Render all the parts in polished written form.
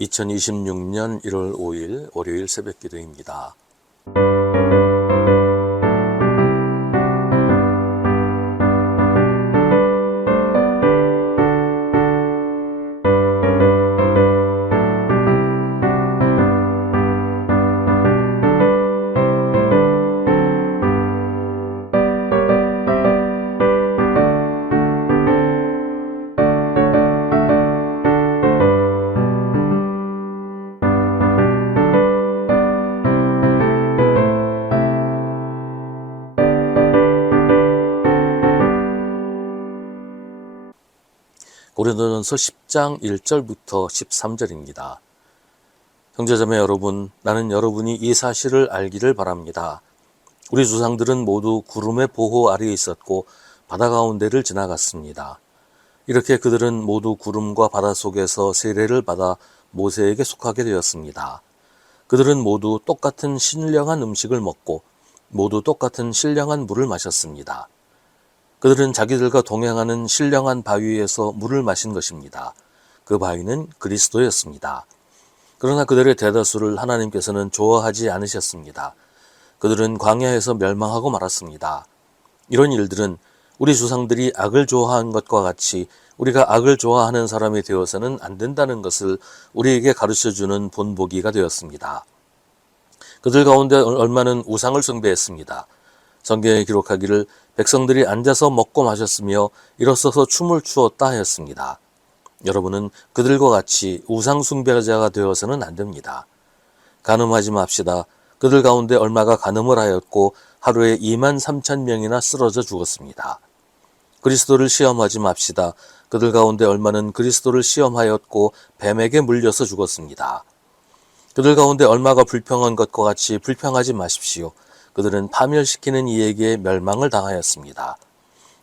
2026년 1월 5일 월요일 새벽 기도입니다. 고린도전서 10장 1절부터 13절입니다. 형제자매 여러분, 나는 여러분이 이 사실을 알기를 바랍니다. 우리 조상들은 모두 구름의 보호 아래에 있었고 바다 가운데를 지나갔습니다. 이렇게 그들은 모두 구름과 바다 속에서 세례를 받아 모세에게 속하게 되었습니다. 그들은 모두 똑같은 신령한 음식을 먹고 모두 똑같은 신령한 물을 마셨습니다. 그들은 자기들과 동행하는 신령한 바위에서 물을 마신 것입니다. 그 바위는 그리스도였습니다. 그러나 그들의 대다수를 하나님께서는 좋아하지 않으셨습니다. 그들은 광야에서 멸망하고 말았습니다. 이런 일들은 우리 조상들이 악을 좋아한 것과 같이 우리가 악을 좋아하는 사람이 되어서는 안 된다는 것을 우리에게 가르쳐주는 본보기가 되었습니다. 그들 가운데 얼마는 우상을 숭배했습니다. 성경에 기록하기를 백성들이 앉아서 먹고 마셨으며 일어서서 춤을 추었다 하였습니다. 여러분은 그들과 같이 우상 숭배자가 되어서는 안 됩니다. 간음하지 맙시다. 그들 가운데 얼마가 간음을 하였고 하루에 23,000명이나 쓰러져 죽었습니다. 그리스도를 시험하지 맙시다. 그들 가운데 얼마는 그리스도를 시험하였고 뱀에게 물려서 죽었습니다. 그들 가운데 얼마가 불평한 것과 같이 불평하지 마십시오. 그들은 파멸시키는 이에게 멸망을 당하였습니다.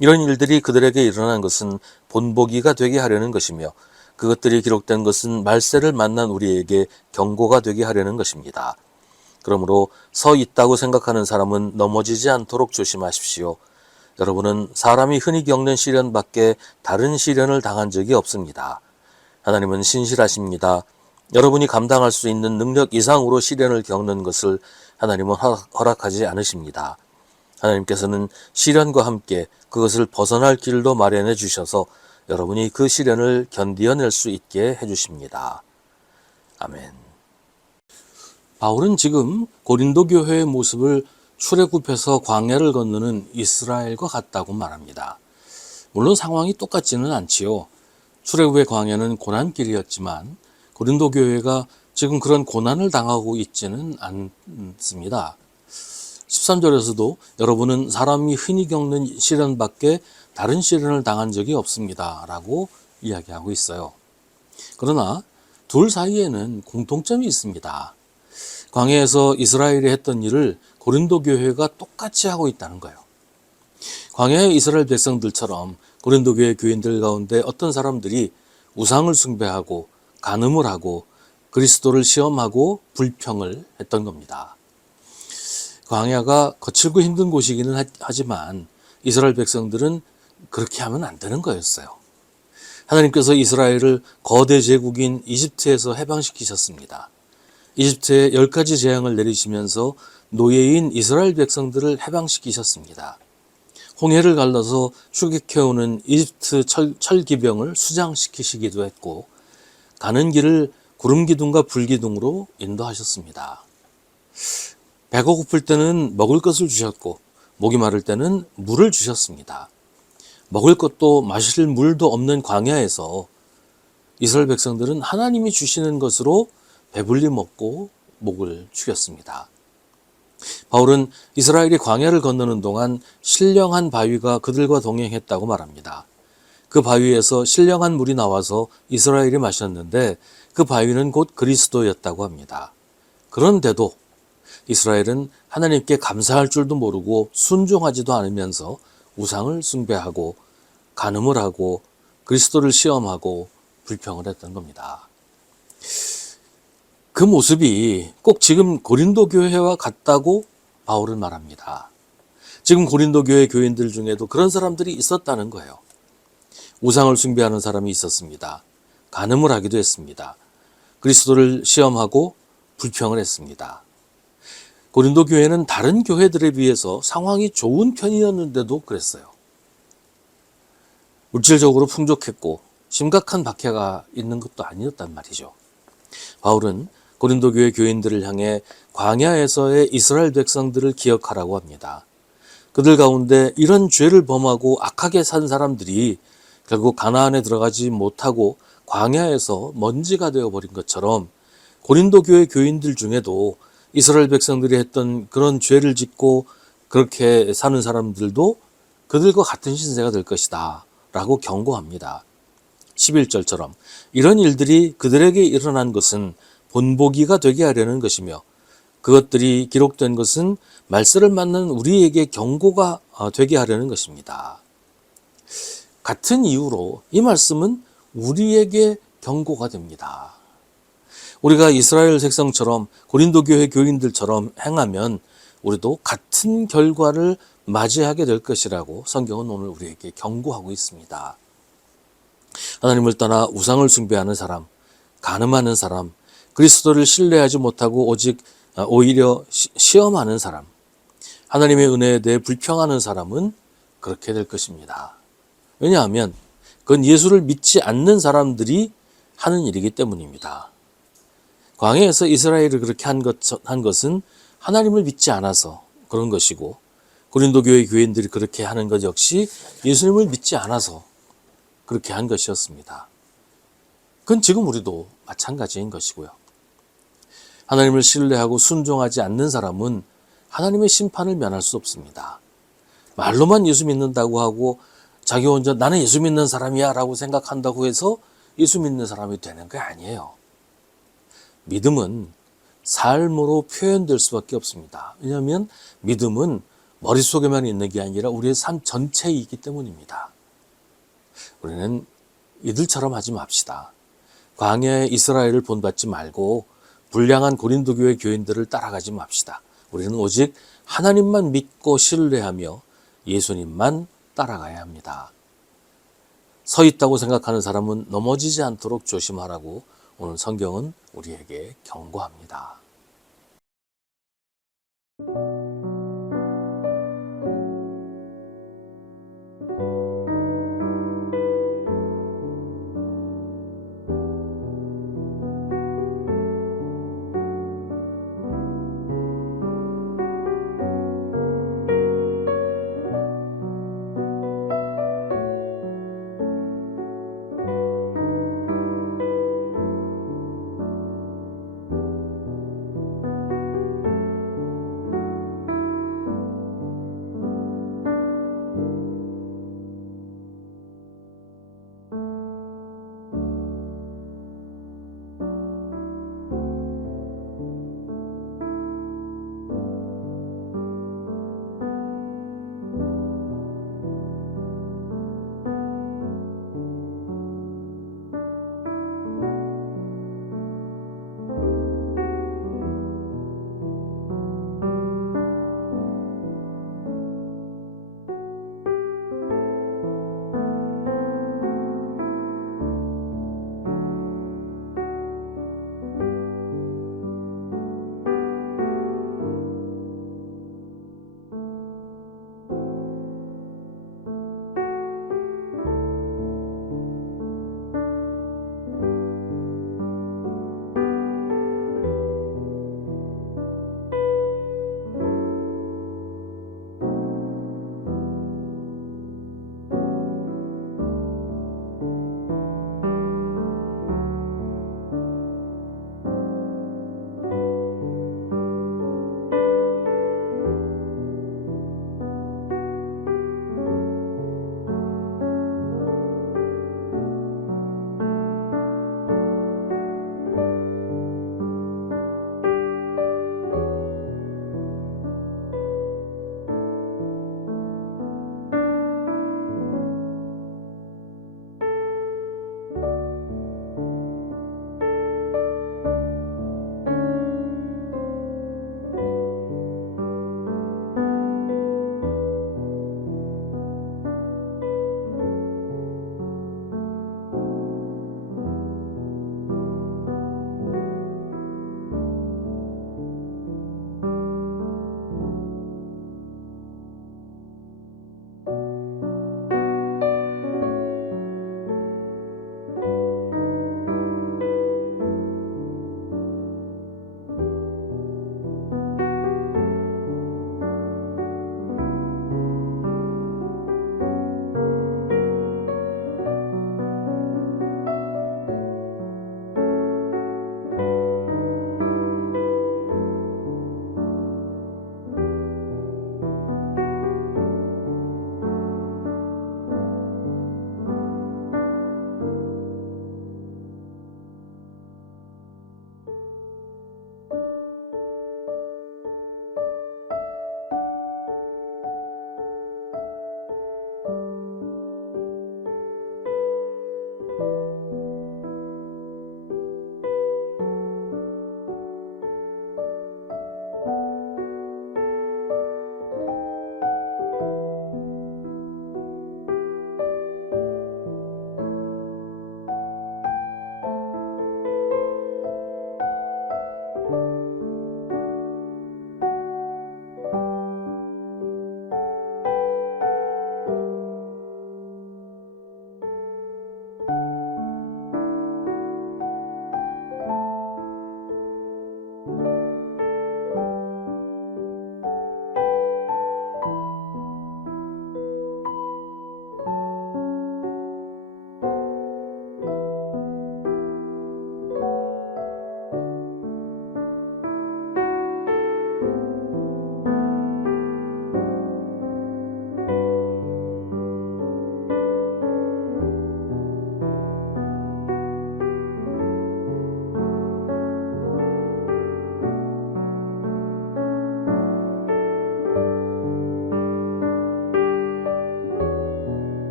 이런 일들이 그들에게 일어난 것은 본보기가 되게 하려는 것이며 그것들이 기록된 것은 말세를 만난 우리에게 경고가 되게 하려는 것입니다. 그러므로 서 있다고 생각하는 사람은 넘어지지 않도록 조심하십시오. 여러분은 사람이 흔히 겪는 시련 밖에 다른 시련을 당한 적이 없습니다. 하나님은 신실하십니다. 여러분이 감당할 수 있는 능력 이상으로 시련을 겪는 것을 하나님은 허락하지 않으십니다. 하나님께서는 시련과 함께 그것을 벗어날 길도 마련해 주셔서 여러분이 그 시련을 견디어낼 수 있게 해주십니다. 아멘. 바울은 지금 고린도 교회의 모습을 출애굽해서 광야를 건너는 이스라엘과 같다고 말합니다. 물론 상황이 똑같지는 않지요. 출애굽의 광야는 고난길이었지만 고린도 교회가 지금 그런 고난을 당하고 있지는 않습니다. 13절에서도 여러분은 사람이 흔히 겪는 시련 밖에 다른 시련을 당한 적이 없습니다. 라고 이야기하고 있어요. 그러나 둘 사이에는 공통점이 있습니다. 광야에서 이스라엘이 했던 일을 고린도 교회가 똑같이 하고 있다는 거예요. 광야의 이스라엘 백성들처럼 고린도 교회 교인들 가운데 어떤 사람들이 우상을 숭배하고 간음을 하고 그리스도를 시험하고 불평을 했던 겁니다. 광야가 거칠고 힘든 곳이기는 하지만 이스라엘 백성들은 그렇게 하면 안 되는 거였어요. 하나님께서 이스라엘을 거대 제국인 이집트에서 해방시키셨습니다. 이집트에 10가지 재앙을 내리시면서 노예인 이스라엘 백성들을 해방시키셨습니다. 홍해를 갈라서 추격해오는 이집트 철기병을 수장시키시기도 했고 가는 길을 구름기둥과 불기둥으로 인도하셨습니다. 배가 고플 때는 먹을 것을 주셨고 목이 마를 때는 물을 주셨습니다. 먹을 것도 마실 물도 없는 광야에서 이스라엘 백성들은 하나님이 주시는 것으로 배불리 먹고 목을 축였습니다. 바울은 이스라엘이 광야를 건너는 동안 신령한 바위가 그들과 동행했다고 말합니다. 그 바위에서 신령한 물이 나와서 이스라엘이 마셨는데 그 바위는 곧 그리스도였다고 합니다. 그런데도 이스라엘은 하나님께 감사할 줄도 모르고 순종하지도 않으면서 우상을 숭배하고 간음을 하고 그리스도를 시험하고 불평을 했던 겁니다. 그 모습이 꼭 지금 고린도 교회와 같다고 바울은 말합니다. 지금 고린도 교회 교인들 중에도 그런 사람들이 있었다는 거예요. 우상을 숭배하는 사람이 있었습니다. 간음을 하기도 했습니다. 그리스도를 시험하고 불평을 했습니다. 고린도 교회는 다른 교회들에 비해서 상황이 좋은 편이었는데도 그랬어요. 물질적으로 풍족했고 심각한 박해가 있는 것도 아니었단 말이죠. 바울은 고린도 교회 교인들을 향해 광야에서의 이스라엘 백성들을 기억하라고 합니다. 그들 가운데 이런 죄를 범하고 악하게 산 사람들이 결국 가나안에 들어가지 못하고 광야에서 먼지가 되어버린 것처럼 고린도 교회 교인들 중에도 이스라엘 백성들이 했던 그런 죄를 짓고 그렇게 사는 사람들도 그들과 같은 신세가 될 것이다 라고 경고합니다. 11절처럼 이런 일들이 그들에게 일어난 것은 본보기가 되게 하려는 것이며 그것들이 기록된 것은 말세를 맞는 우리에게 경고가 되게 하려는 것입니다. 같은 이유로 이 말씀은 우리에게 경고가 됩니다. 우리가 이스라엘 백성처럼 고린도 교회 교인들처럼 행하면 우리도 같은 결과를 맞이하게 될 것이라고 성경은 오늘 우리에게 경고하고 있습니다. 하나님을 떠나 우상을 숭배하는 사람, 간음하는 사람, 그리스도를 신뢰하지 못하고 오히려 시험하는 사람, 하나님의 은혜에 대해 불평하는 사람은 그렇게 될 것입니다. 왜냐하면 그건 예수를 믿지 않는 사람들이 하는 일이기 때문입니다. 광야에서 이스라엘을 그렇게 한 것은 하나님을 믿지 않아서 그런 것이고 고린도 교회 교인들이 그렇게 하는 것 역시 예수님을 믿지 않아서 그렇게 한 것이었습니다. 그건 지금 우리도 마찬가지인 것이고요. 하나님을 신뢰하고 순종하지 않는 사람은 하나님의 심판을 면할 수 없습니다. 말로만 예수 믿는다고 하고 자기 혼자 나는 예수 믿는 사람이야 라고 생각한다고 해서 예수 믿는 사람이 되는 게 아니에요. 믿음은 삶으로 표현될 수밖에 없습니다. 왜냐하면 믿음은 머릿속에만 있는 게 아니라 우리의 삶 전체이기 때문입니다. 우리는 이들처럼 하지 맙시다. 광야의 이스라엘을 본받지 말고 불량한 고린도 교회 교인들을 따라가지 맙시다. 우리는 오직 하나님만 믿고 신뢰하며 예수님만 따라가야 합니다. 서 있다고 생각하는 사람은 넘어지지 않도록 조심하라고 오늘 성경은 우리에게 경고합니다.